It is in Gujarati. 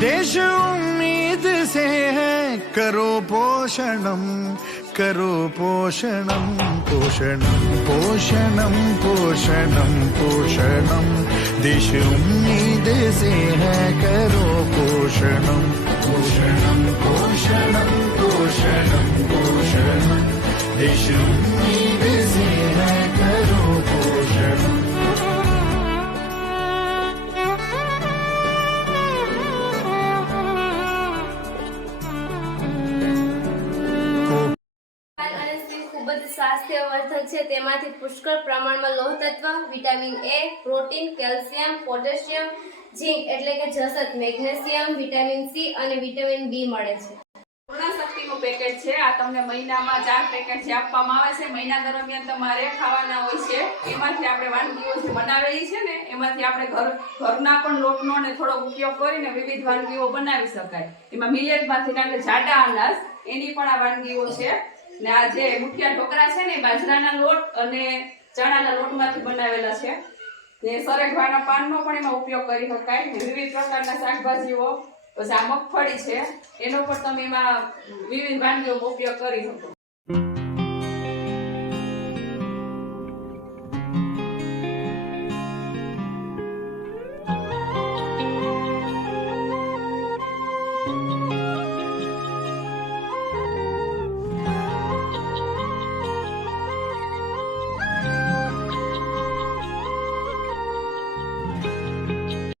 देश उम्मीद से है करो पोषणम करो पोषणम पोषणम पोषणम पोषणम पोषणम देश उम्मीद से है करो पोषणम पोषणम पोषणम पोषणम पोषणम देश उम्मीद से है करो पोषणम। સ્વાસ્થ્યવર્ધક છે। તેમાંથી પુષ્કળ પ્રમાણમાં લોહ તત્વ, vitamin A, protein, calcium, potassium, zinc એટલે કે જસત, મેગ્નેશિયમ, વિટામિન સી અને વિટામિન બી મળે છે। પૂર્ણ શક્તિનું પેકેટ છે। આ તમને મહિનામાં 4 પેકેટ જે આપવામાં આવે છે, મહિના દરમિયાન તમારે ખાવાના હોય છે। એમાંથી આપણે વાનગીઓ જે બનાવેલી છે ને, એમાંથી આપણે ઘરના પણ લોટનો ને થોડો ઉપયોગ કરીને વિવિધ વાનગીઓ બનાવી શકાય। એમાં મિલેટમાંથી કારણ કે જાડા અનાજ એની પણ આ વાનગીઓ છે। ને આ જે મુઠિયા ઢોકળા છે ને, બાજરાના લોટ અને ચણાના લોટમાંથી બનાવેલા છે। ને સરગવાના પાનનો પણ એમાં ઉપયોગ કરી શકાય। વિવિધ પ્રકારના શાકભાજીઓ, પછી આ મગફળી છે એનો પણ તમે એમાં વિવિધ વાનગીઓનો ઉપયોગ કરી શકો।